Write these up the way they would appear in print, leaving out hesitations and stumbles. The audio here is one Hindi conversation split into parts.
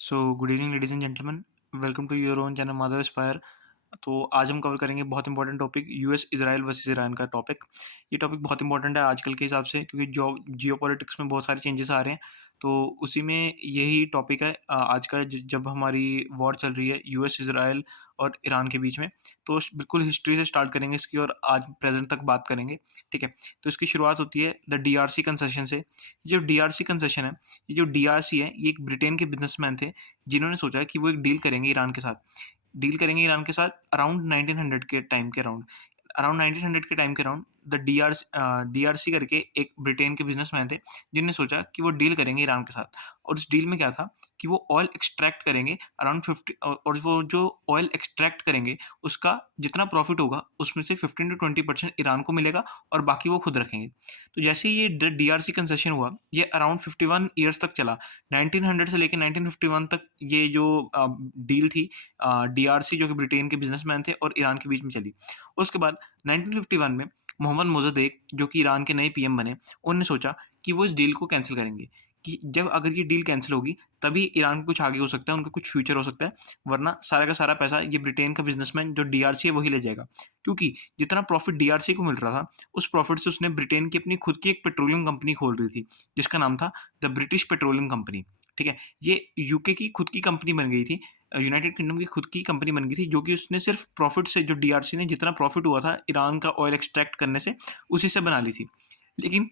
Good evening ladies and gentleman, welcome to your own channel mother aspire. तो आज हम कवर करेंगे बहुत important topic US Israel versus Iran का टॉपिक। ये टॉपिक बहुत इंपॉर्टेंट है आजकल के हिसाब से, क्योंकि जो जियोपॉलिटिक्स में बहुत सारे चेंजेस आ रहे हैं। तो उसी में यही टॉपिक है आज का, जब हमारी वॉर चल रही है यूएस इज़राइल और ईरान के बीच में। तो बिल्कुल हिस्ट्री से स्टार्ट करेंगे इसकी और आज प्रेजेंट तक बात करेंगे। ठीक है, तो इसकी शुरुआत होती है द डीआरसी कंसेशन से। ये जो डीआरसी कंसेशन है, ये जो डीआरसी है, ये एक ब्रिटेन के बिजनेसमैन थे जिन्होंने सोचा कि वो एक डील करेंगे ईरान के साथ। डील करेंगे ईरान के साथ अराउंड 1900 के टाइम के अराउंड। अराउंड 1900 के टाइम के अराउंड द डीआरसी करके एक ब्रिटेन के बिजनेसमैन थे जिनने सोचा कि वो डील करेंगे ईरान के साथ। और उस डील में क्या था कि वो ऑयल एक्सट्रैक्ट करेंगे अराउंड 50, और वो जो ऑयल एक्सट्रैक्ट करेंगे उसका जितना प्रॉफिट होगा उसमें से 15 to 20% ईरान को मिलेगा और बाकी वो खुद रखेंगे। तो जैसे ही ये डीआरसी कंसेशन हुआ, ये अराउंड 51 ईयर्स तक चला। 1900 से लेकर 1951 तक ये जो डील थी, डीआरसी जो कि ब्रिटेन के बिजनेसमैन थे और ईरान के बीच में चली। उसके बाद 1951 में मोहम्मद मोज़द्देक, जो कि ईरान के नए पीएम बने, उन्होंने सोचा कि वो इस डील को कैंसिल करेंगे, कि जब अगर ये डील कैंसिल होगी तभी ईरान को कुछ आगे हो सकता है, उनका कुछ फ्यूचर हो सकता है, वरना सारा का सारा पैसा ये ब्रिटेन का बिजनेसमैन जो डीआरसी है वही ले जाएगा। क्योंकि जितना प्रॉफिट डीआरसी को मिल रहा था, उस प्रॉफिट से उसने ब्रिटेन की अपनी खुद की एक पेट्रोलियम कंपनी खोल रही थी जिसका नाम था द ब्रिटिश पेट्रोलियम कंपनी। ठीक है, ये यूके की खुद की कंपनी बन गई थी, यूनाइटेड किंगडम की खुद की कंपनी बन गई थी, जो कि उसने सिर्फ प्रॉफिट से, जो डीआरसी ने जितना प्रॉफिट हुआ था ईरान का ऑयल एक्सट्रैक्ट करने से, उसी से बना ली थी। लेकिन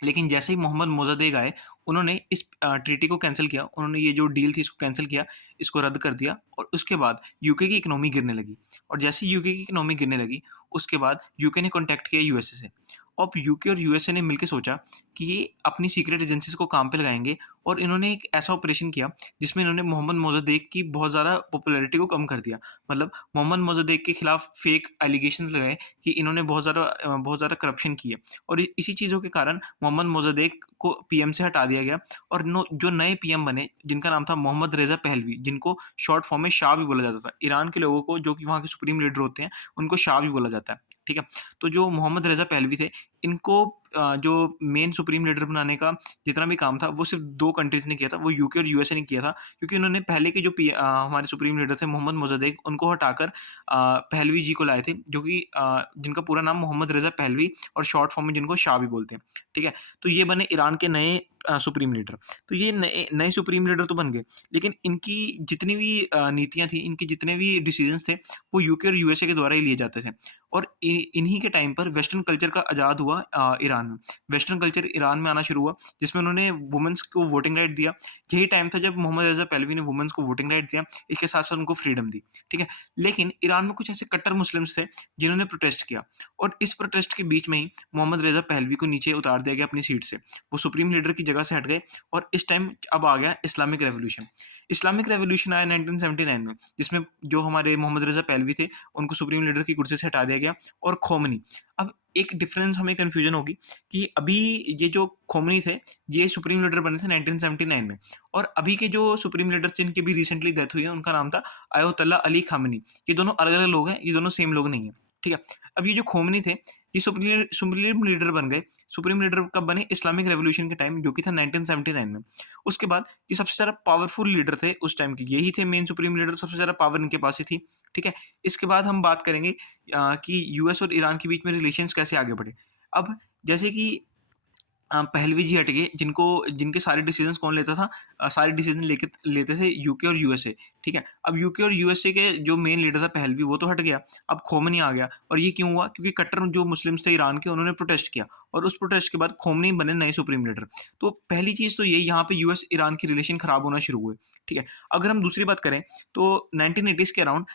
लेकिन जैसे ही मोहम्मद मोज़द्देक आए, उन्होंने इस ट्रीटी को कैंसिल किया, उन्होंने ये जो डील थी इसको कैंसिल किया, इसको रद्द कर दिया, और उसके बाद यूके की इकोनॉमी गिरने लगी। और जैसे ही यूके की इकोनॉमी गिरने लगी, उसके बाद यूके ने कॉन्टैक्ट किया यूएसए से। अब यूके और यूएसए ने मिलके सोचा कि ये अपनी सीक्रेट एजेंसीज़ को काम पे लगाएँगे, और इन्होंने एक ऐसा ऑपरेशन किया जिसमें इन्होंने मोहम्मद मोज़द्देक की बहुत ज़्यादा पॉपुलैरिटी को कम कर दिया। मतलब मोहम्मद मोज़द्देक के खिलाफ फेक एलिगेशंस लगाए कि इन्होंने बहुत ज़्यादा करप्शन की है, और इसी चीज़ों के कारण मोहम्मद मोज़द्देक को पीएम से हटा दिया गया। और जो नए पीएम बने, जिनका नाम था मोहम्मद रेज़ा पहलवी, जिनको शॉर्ट फॉर्म में शाह भी बोला जाता था। ईरान के लोगों को, जो कि वहाँ के सुप्रीम लीडर होते हैं, उनको शाह भी बोला जाता है। ठीक है? तो जो मोहम्मद रेज़ा पहलवी थे, इनको जो मेन सुप्रीम लीडर बनाने का जितना भी काम था, वो सिर्फ़ 2 कंट्रीज़ ने किया था, वो यूके और यूएसए ने किया था। क्योंकि उन्होंने पहले के जो हमारे सुप्रीम लीडर थे मोहम्मद मोज़द्देक, उनको हटाकर पहलवी जी को लाए थे, जो कि जिनका पूरा नाम मोहम्मद रेज़ा पहलवी, और शॉर्ट फॉर्म में जिनको शाह भी बोलते हैं। ठीक है? तो ये बने ईरान के नए सुप्रीम लीडर। तो ये नए नए सुप्रीम लीडर तो बन गए, लेकिन इनकी जितनी भी नीतियाँ थी, इनके जितने भी डिसीजंस थे, वो यूके और यूएसए के द्वारा ही लिए जाते थे। और इन्हीं के टाइम पर वेस्टर्न कल्चर का आज़ाद हुआ ईरान में। वेस्टर्न कल्चर ईरान में आना शुरू हुआ, जिसमें उन्होंने वुमेन्स को वोटिंग राइट दिया। यही टाइम था जब मोहम्मद रेज़ा पहलवी ने वुमेन्स को वोटिंग राइट दिया, इसके साथ-साथ उनको फ्रीडम दी। ठीक है? लेकिन ईरान में कुछ ऐसे कट्टर मुस्लिम्स थे जिन्होंने प्रोटेस्ट किया, और इस प्रोटेस्ट के बीच में ही मोहम्मद रेज़ा पहलवी को नीचे उतार दिया गया अपनी सीट से। वो सुप्रीम लीडर की जगह से हट गए, और इस टाइम अब आ गया इस्लामिक रेवोल्यूशन। इस्लामिक रेवोल्यूशन आया 1979 में, जिसमें जो हमारे मोहम्मद रेज़ा पहलवी थे, उनको सुप्रीम लीडर की कुर्सी से हटा दिया गया, और खोमेनी। अब एक डिफरेंस हमें कन्फ्यूजन होगी कि अभी ये जो खोमेनी थे, ये सुप्रीम लीडर बने थे 1979 में, और अभी के जो सुप्रीम लीडर जिनकी भी रिसेंटली डेथ हुई है, उनका नाम था अयतुल्ला अली खामेनी। ये दोनों अलग-अलग लोग हैं, ये दोनों सेम लोग नहीं हैं। ठीक है? अब ये जो खोमेनी थे, ये सुप्रीम लीडर बन गए। सुप्रीम लीडर कब बने? इस्लामिक रेवोल्यूशन के टाइम, जो कि था 1979 में। उसके बाद ये सबसे ज़्यादा पावरफुल लीडर थे उस टाइम के, यही थे मेन सुप्रीम लीडर, सबसे ज़्यादा पावर इनके पास ही थी। ठीक है? इसके बाद हम बात करेंगे कि यूएस और ईरान के बीच में रिलेशंस कैसे आगे बढ़े। अब जैसे कि पहलवी जी हट गए, जिनके सारे डिसीजंस कौन लेता था? सारे डिसीजन लेते थे यूके और यूएसए। ठीक है? अब यूके और यूएसए के जो मेन लीडर था पहलवी, वो तो हट गया, अब खोमेनी आ गया। और ये क्यों हुआ? क्योंकि कट्टर जो मुस्लिम्स थे ईरान के, उन्होंने प्रोटेस्ट किया, और उस प्रोटेस्ट के बाद खोमेनी बने नए सुप्रीम लीडर। तो पहली चीज़ तो ये, यहाँ पे यूएस ईरान की रिलेशन खराब होना शुरू हुए। ठीक है? अगर हम दूसरी बात करें, तो 1980s के अराउंड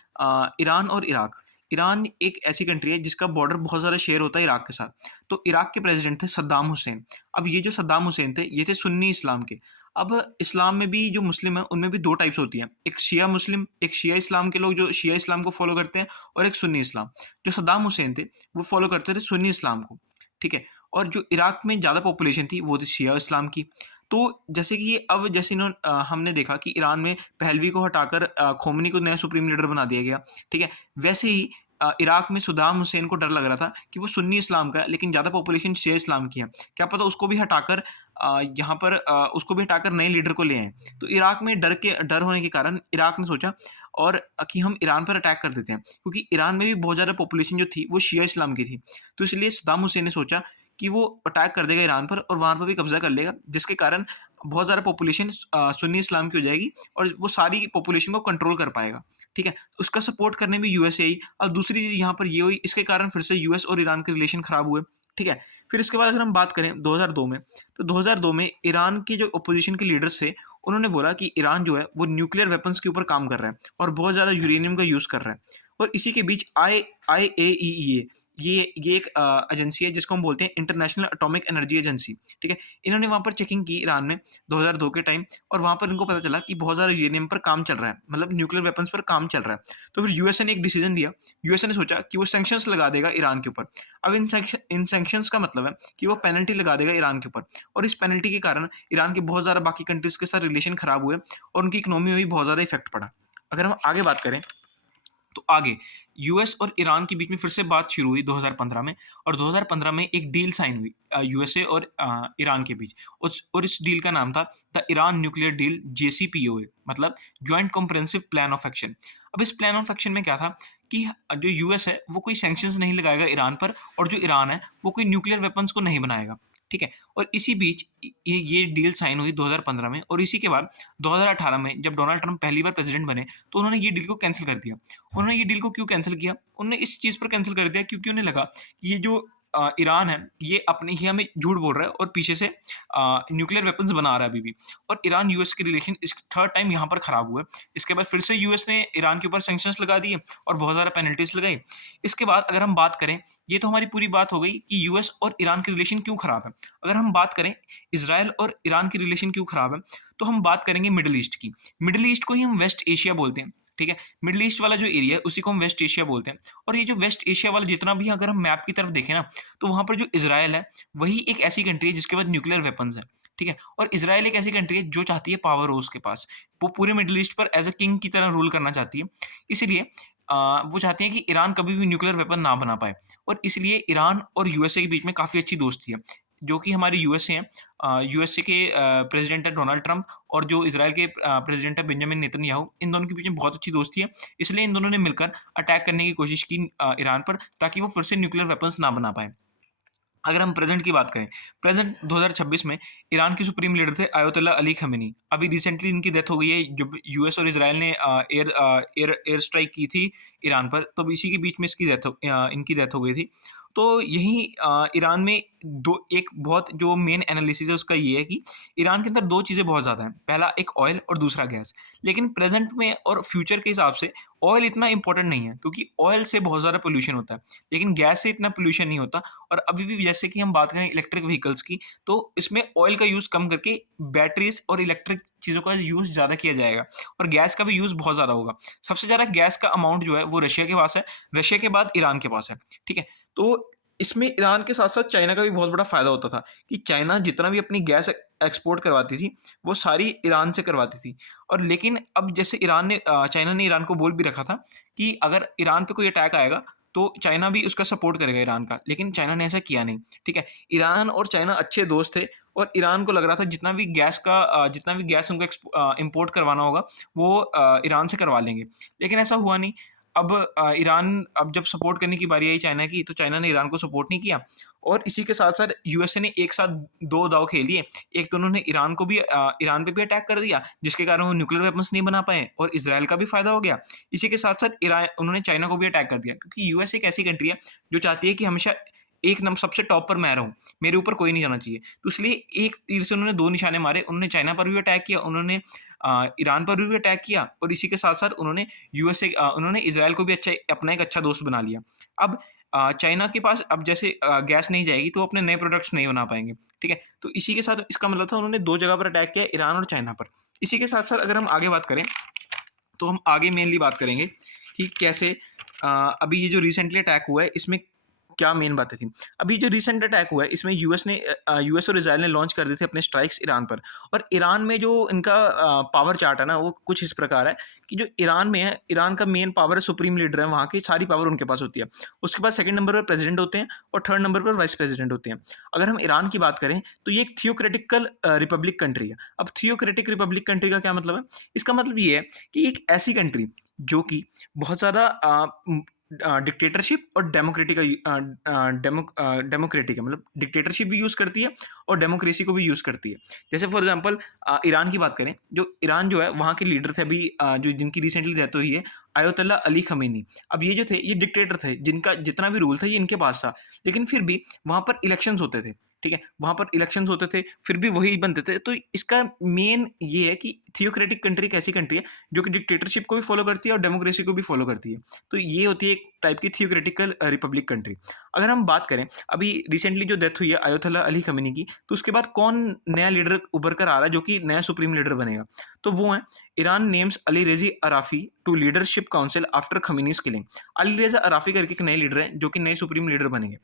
ईरान और इराक, ईरान एक ऐसी कंट्री है जिसका बॉर्डर बहुत ज़्यादा शेयर होता है इराक के साथ। तो इराक के प्रेसिडेंट थे सद्दाम हुसैन। अब ये जो सद्दाम हुसैन थे, ये थे सुन्नी इस्लाम के। अब इस्लाम में भी जो मुस्लिम हैं, उनमें भी 2 टाइप्स होती हैं। एक शिया मुस्लिम, एक शिया इस्लाम के लोग जो शिया इस्लाम को फ़ॉलो करते हैं, और एक सुन्नी इस्लाम। जो सद्दाम हुसैन थे, वो फ़ॉलो करते थे सुन्नी इस्लाम को। ठीक है? और जो इराक में ज़्यादा पॉपुलेशन थी, वो थी शिया इस्लाम की। तो जैसे कि अब जैसे हमने देखा कि ईरान में पहलवी को हटाकर खोमेनी को नया सुप्रीम लीडर बना दिया गया। ठीक है? वैसे ही इराक में सद्दाम हुसैन को डर लग रहा था कि वो सुन्नी इस्लाम का है, लेकिन ज़्यादा पॉपुलेशन शिया इस्लाम की है। क्या पता उसको भी हटाकर यहाँ पर उसको भी हटाकर नए लीडर को ले आएँ। तो इराक में डर होने के कारण इराक ने सोचा और कि हम ईरान पर अटैक कर देते हैं, क्योंकि ईरान में भी बहुत ज़्यादा पॉपुलेशन जो थी वो शिया इस्लाम की थी। तो इसलिए सद्दाम हुसैन ने सोचा कि वो अटैक कर देगा ईरान पर और वहाँ पर भी कब्ज़ा कर लेगा, जिसके कारण बहुत ज़्यादा पॉपुलेशन सुन्नी इस्लाम की हो जाएगी और वो सारी पॉपुलेशन को कंट्रोल कर पाएगा। ठीक है? तो उसका सपोर्ट करने में यूएसए आई। अब दूसरी चीज़ यहाँ पर ये हुई, इसके कारण फिर से यूएस और ईरान के रिलेशन खराब हुए। ठीक है? फिर इसके बाद अगर हम बात करें 2002 में, तो 2002 में ईरान के जो अपोजिशन के लीडर्स थे, उन्होंने बोला कि ईरान जो है वो न्यूक्लियर वेपन्स के ऊपर काम कर रहा है और बहुत ज़्यादा यूरेनियम का यूज़ कर रहा है। और इसी के बीच IAEA, ये एक एजेंसी है जिसको हम बोलते हैं इंटरनेशनल एटॉमिक एनर्जी एजेंसी। ठीक है? इन्होंने वहाँ पर चेकिंग की ईरान में 2002 के टाइम, और वहाँ पर इनको पता चला कि बहुत ज़्यादा यूरेनियम पर काम चल रहा है, मतलब न्यूक्लियर वेपन्स पर काम चल रहा है। तो फिर यूएसए ने एक डिसीजन दिया। यूएसए ने सोचा कि वो सैंक्शंस लगा देगा ईरान के ऊपर। अब इन सैंक्शंस का मतलब है कि वो पेनल्टी लगा देगा ईरान के ऊपर, और इस पेनल्टी के कारण ईरान के बहुत ज़्यादा बाकी कंट्रीज़ के साथ रिलेशन खराब हुए और उनकी इकोनॉमी में भी बहुत ज़्यादा इफेक्ट पड़ा। अगर हम आगे बात करें, तो आगे यूएस और ईरान के बीच में फिर से बात शुरू हुई 2015 में, और 2015 में एक डील साइन हुई यूएसए और ईरान के बीच। इस डील का नाम था the Iran nuclear deal, JCPOA, मतलब joint comprehensive plan of action. अब इस प्लान ऑफ एक्शन में क्या था कि जो यूएस है वो कोई सैंक्शंस नहीं लगाएगा ईरान पर, और जो ईरान है वो कोई न्यूक्लियर वेपन्स को नहीं बनाएगा। ठीक है? और इसी बीच ये डील साइन हुई 2015 में, और इसी के बाद 2018 में जब डोनाल्ड ट्रंप पहली बार प्रेसिडेंट बने, तो उन्होंने ये डील को कैंसिल कर दिया। उन्होंने ये डील को क्यों कैंसिल किया? उन्होंने इस चीज़ पर कैंसिल कर दिया क्योंकि उन्हें लगा कि ये जो ईरान है, ये हमें झूठ बोल रहा है और पीछे से न्यूक्लियर वेपन्स बना रहा है अभी भी। और ईरान यूएस के रिलेशन इस थर्ड टाइम यहाँ पर खराब हुए। इसके बाद फिर से यूएस ने ईरान के ऊपर सैंक्शंस लगा दिए और बहुत ज़्यादा पेनल्टीज लगाई। इसके बाद अगर हम बात करें, ये तो हमारी पूरी बात हो गई कि यूएस और ईरान के रिलेशन क्यों खराब है। अगर हम बात करें इसराइल और ईरान की रिलेशन क्यों खराब है, तो हम बात करेंगे मिडिल ईस्ट की। मिडिल ईस्ट को ही हम वेस्ट एशिया बोलते हैं। ठीक है? मिडिल ईस्ट वाला जो एरिया है उसी को हम वेस्ट एशिया बोलते हैं। और ये जो वेस्ट एशिया वाला जितना भी, अगर हम मैप की तरफ देखें ना, तो वहाँ पर जो इज़राइल है वही एक ऐसी कंट्री है जिसके पास न्यूक्लियर वेपन्स हैं। ठीक है? और इज़राइल एक ऐसी कंट्री है जो चाहती है पावर हो उसके पास। वो पूरे मिडिल ईस्ट पर एज़ अ किंग की तरह रूल करना चाहती है। इसीलिए वो चाहते हैं कि ईरान कभी भी न्यूक्लियर वेपन ना बना पाए, और इसलिए ईरान और यूएसए के बीच में काफ़ी अच्छी दोस्ती है, जो कि हमारे यूएसए हैं। यूएसए के प्रेसिडेंट है डोनाल्ड ट्रंप, और जो इज़राइल के प्रेसिडेंट है बेंजामिन नेतन्याहू, इन दोनों के बीच में बहुत अच्छी दोस्ती है। इसलिए इन दोनों ने मिलकर अटैक करने की कोशिश की ईरान पर, ताकि वो फिर से न्यूक्लियर वेपन्स ना बना पाए। अगर हम प्रेज़ेंट की बात करें, प्रेज़ेंट 2026 में ईरान के सुप्रीम लीडर थे अयतुल्ला अली खमेनी। अभी रिसेंटली इनकी डेथ हो गई है, जब यूएस और इज़राइल ने एयर स्ट्राइक की थी ईरान पर, तब इसी के बीच में इनकी डेथ हो गई थी। तो यहीं ईरान में एक बहुत जो मेन एनालिसिस है उसका ये है कि ईरान के अंदर 2 चीज़ें बहुत ज़्यादा हैं। पहला एक ऑयल और दूसरा गैस। लेकिन प्रेज़ेंट में और फ्यूचर के हिसाब से ऑयल इतना इम्पोर्टेंट नहीं है, क्योंकि ऑयल से बहुत ज़्यादा पॉल्यूशन होता है, लेकिन गैस से इतना पॉल्यूशन नहीं होता। और अभी भी जैसे कि हम बात करें इलेक्ट्रिक व्हीकल्स की, तो इसमें ऑयल का यूज़ कम करके बैटरीज और इलेक्ट्रिक चीज़ों का यूज़ ज़्यादा किया जाएगा, और गैस का भी यूज़ बहुत ज़्यादा होगा। सबसे ज़्यादा गैस का अमाउंट जो है वो रशिया के पास है, रशिया के बाद ईरान के पास है। ठीक है? तो इसमें ईरान के साथ साथ चाइना का भी बहुत बड़ा फ़ायदा होता था कि चाइना जितना भी अपनी गैस एक्सपोर्ट करवाती थी, वो सारी ईरान से करवाती थी। और लेकिन अब जैसे चाइना ने ईरान को बोल भी रखा था कि अगर ईरान पे कोई अटैक आएगा, तो चाइना भी उसका सपोर्ट करेगा ईरान का, लेकिन चाइना ने ऐसा किया नहीं। ठीक है? ईरान और चाइना अच्छे दोस्त थे, और ईरान को लग रहा था जितना भी गैस उनको इम्पोर्ट करवाना होगा, वो ईरान से करवा लेंगे। लेकिन ऐसा हुआ नहीं। अब ईरान, अब जब सपोर्ट करने की बारी आई चाइना की, तो चाइना ने ईरान को सपोर्ट नहीं किया, और इसी के साथ-साथ यूएसए ने एक साथ 2 दाँव खेल लिए। एक तो उन्होंने ईरान पे भी अटैक कर दिया, जिसके कारण वो न्यूक्लियर वेपन्स नहीं बना पाए, और इज़राइल का भी फ़ायदा हो गया। इसी के साथ-साथ उन्होंने चाइना को भी अटैक कर दिया, क्योंकि यूएस एक ऐसी कंट्री है जो चाहती है कि हमेशा एक नम सबसे टॉप पर मैं रहूँ, मेरे ऊपर कोई नहीं जाना चाहिए। तो इसलिए एक तीर से उन्होंने 2 निशाने मारे। उन्होंने चाइना पर भी अटैक किया, उन्होंने ईरान पर भी अटैक किया, और इसी के साथ-साथ उन्होंने इज़राइल को भी अपना एक अच्छा दोस्त बना लिया। अब चाइना के पास अब जैसे गैस नहीं जाएगी, तो वो अपने नए प्रोडक्ट्स नहीं बना पाएँगे। ठीक है? तो इसी के साथ इसका मतलब था उन्होंने 2 जगह पर अटैक किया, ईरान और चाइना पर। इसी के साथ-साथ अगर हम आगे बात करें, तो हम आगे मेनली बात करेंगे कि कैसे अभी ये जो रिसेंटली अटैक हुआ है, इसमें क्या मेन बातें थी। अभी जो रिसेंट अटैक हुआ है इसमें यूएस और इज़राइल ने लॉन्च कर दिए थे अपने स्ट्राइक्स ईरान पर। और ईरान में जो इनका पावर चार्ट है ना, वो कुछ इस प्रकार है कि जो ईरान में है, ईरान का मेन पावर है, सुप्रीम लीडर है वहाँ की, सारी पावर उनके पास होती है। उसके बाद सेकंड नंबर पर प्रेसिडेंट होते हैं और थर्ड नंबर पर वाइस प्रेसिडेंट होते हैं। अगर हम ईरान की बात करें तो ये एक थियोक्रेटिकल रिपब्लिक कंट्री है। अब थियोक्रेटिक रिपब्लिक कंट्री का क्या मतलब है? इसका मतलब ये है कि एक ऐसी कंट्री जो कि बहुत ज़्यादा डिक्टेटरशिप और डेमोक्रेटिक है, मतलब डिक्टेटरशिप भी यूज़ करती है और डेमोक्रेसी को भी यूज़ करती है। जैसे फॉर एग्जांपल ईरान की बात करें, जो ईरान जो है वहाँ के लीडर थे अभी, जो जिनकी रिसेंटली डेथ हुई है, आयतुल्लाह अली खमीनी। अब ये जो थे ये डिक्टेटर थे, जिनका जितना भी रूल था ये इनके पास था, लेकिन फिर भी वहाँ पर इलेक्शंस होते थे। ठीक है, वहाँ पर इलेक्शंस होते थे, फिर भी वही बनते थे। तो इसका मेन ये है कि थियोक्रेटिक कंट्री एक ऐसी कंट्री है जो कि डिक्टेटरशिप को भी फॉलो करती है और डेमोक्रेसी को भी फॉलो करती है। तो ये होती है एक टाइप की थियोक्रेटिकल रिपब्लिक कंट्री। अगर हम बात करें अभी रिसेंटली जो डेथ हुई है आयतुल्लाह अली खमीनी की, तो उसके बाद कौन नया लीडर उभर कर आ रहा है जो कि नया सुप्रीम लीडर बनेगा? तो वो है, Iran names Ali Reza Arafi to leadership council after Khamenei's killing. Ali Reza Arafi करके एक नए लीडर हैं जो कि नए सुप्रीम लीडर बनेंगे।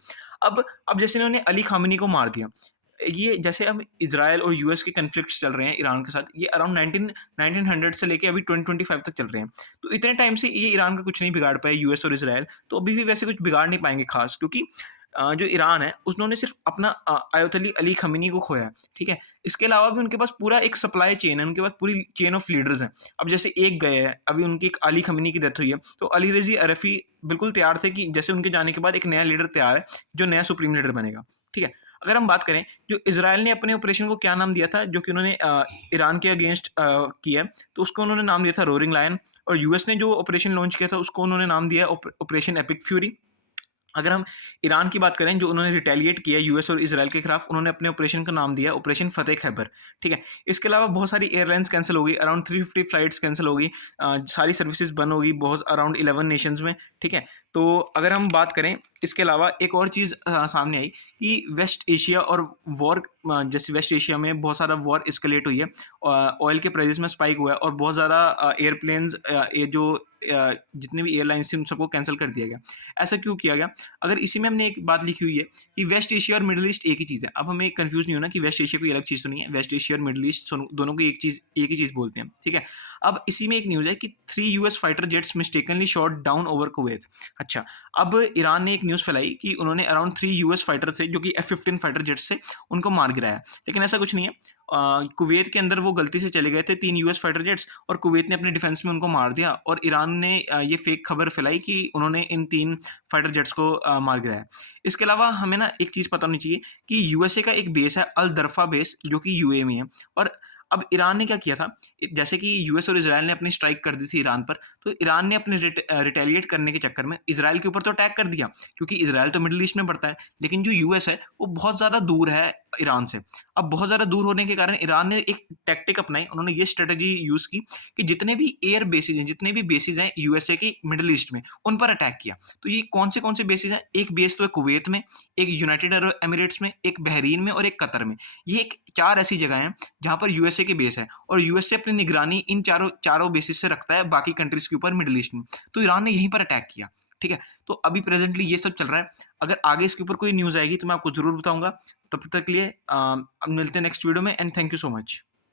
अब जैसे इन्होंने अली खामिनी को मार दिया, ये जैसे अब इजराइल और यूएस के कन्फ्लिक्ट्स चल रहे हैं ईरान के साथ, ये अराउंड 1900 से लेके अभी 2025 तक चल रहे हैं। तो इतने टाइम से ये ईरान का कुछ नहीं बिगाड़ पाए यूएस और इजराइल, तो अभी भी वैसे कुछ बिगाड़ नहीं पाएंगे खास, क्योंकि जो ईरान है उन्होंने सिर्फ अपना आयतुल्लाह अली खमीनी को खोया है। ठीक है, इसके अलावा भी उनके पास पूरा एक सप्लाई चेन है, उनके पास पूरी चेन ऑफ लीडर्स हैं। अब जैसे एक गए हैं, अभी उनकी एक अली खमीनी की डेथ हुई है, तो अली रजी अरफी बिल्कुल तैयार थे कि जैसे उनके जाने के बाद एक नया लीडर तैयार है जो नया सुप्रीम लीडर बनेगा। ठीक है, अगर हम बात करें जो इसराइल ने अपने ऑपरेशन को क्या नाम दिया था, जो कि उन्होंने ईरान के अगेंस्ट किया है, तो उसको उन्होंने नाम दिया था रोरिंग लायन। और यूएस ने जो ऑपरेशन लॉन्च किया था उसको उन्होंने नाम दिया ऑपरेशन एपिक फ्यूरी। अगर हम ईरान की बात करें, जो उन्होंने रिटेलिएट किया यूएस और इजराइल के खिलाफ, उन्होंने अपने ऑपरेशन का नाम दिया ऑपरेशन फतेह खैबर। ठीक है, इसके अलावा बहुत सारी एयरलाइंस कैंसिल हो गई, अराउंड 350 फ्लाइट्स कैंसिल हो गई, सारी सर्विसेज बंद हो गई बहुत अराउंड 11 नेशंस में। ठीक है, तो अगर हम बात करें इसके अलावा एक और चीज़ सामने आई कि वेस्ट एशिया और वॉर, जैसे वेस्ट एशिया में बहुत सारा वॉर एस्केलेट हुई है, ऑयल के प्राइसेस में स्पाइक हुआ है और बहुत ज़्यादा एयरप्लेन्स, ये जो जितने भी एयरलाइंस थी उन सबको कैंसिल कर दिया गया। ऐसा क्यों किया गया? अगर इसी में हमने एक बात लिखी हुई है कि वेस्ट एशिया और मिडिल ईस्ट एक ही चीज़ है। अब हमें कंफ्यूज नहीं होना कि वेस्ट एशिया कोई अलग चीज़ तो नहीं है, वेस्ट एशिया और मिडिल ईस्ट दोनों को एक ही चीज़ बोलते हैं। ठीक है, अब इसी में एक न्यूज़ है कि 3 US fighter jets mistakenly shot down over Kuwait. अच्छा, अब ईरान ने एक न्यूज़ फैलाई कि उन्होंने अराउंड 3 यूएस फाइटर थे जो कि F-15 फाइटर जेट्स से, उनको मार गिराया, लेकिन ऐसा कुछ नहीं है। कुवैत के अंदर वो गलती से चले गए थे 3 यूएस फाइटर जेट्स, और कुवैत ने अपने डिफेंस में उनको मार दिया, और ईरान ने ये फेक खबर फैलाई कि उन्होंने इन 3 फाइटर जेट्स को मार गिराया। इसके अलावा हमें ना एक चीज़ पता होनी चाहिए कि यूएसए का एक बेस है अल दरफा बेस, जो कि यूएई में है। और अब ईरान ने क्या किया था, जैसे कि यूएस और इजराइल ने अपनी स्ट्राइक कर दी थी ईरान पर, तो ईरान ने अपने रिटेलिएट करने के चक्कर में इजराइल के ऊपर तो अटैक कर दिया, क्योंकि इजराइल तो मिडिल ईस्ट में पड़ता है, लेकिन जो यूएस है वो बहुत ज़्यादा दूर है ईरान से। अब बहुत ज़्यादा दूर होने के कारण ईरान ने एक टैक्टिक अपनाई, उन्होंने ये स्ट्रेटजी यूज़ की कि जितने भी एयर बेसिस हैं, जितने भी बेसिस हैं यूएसए के मिडिल ईस्ट में, उन पर अटैक किया। तो ये कौन से बेसिस हैं? एक बेस तो है कुवैत में, एक यूनाइटेड अरब एमिरेट्स में, एक बहरीन में और एक कतर में। ये एक 4 ऐसी जगह हैं जहाँ पर यूएसए के बेस है, और यूएसए अपनी निगरानी इन चारों बेसिस से रखता है बाकी कंट्रीज के ऊपर मिडिल ईस्ट में। तो ईरान ने यहीं पर अटैक किया। ठीक है, तो अभी प्रेजेंटली ये सब चल रहा है। अगर आगे इसके ऊपर कोई न्यूज़ आएगी तो मैं आपको ज़रूर बताऊंगा। तब तक के लिए अब मिलते हैं नेक्स्ट वीडियो में, and thank you so much.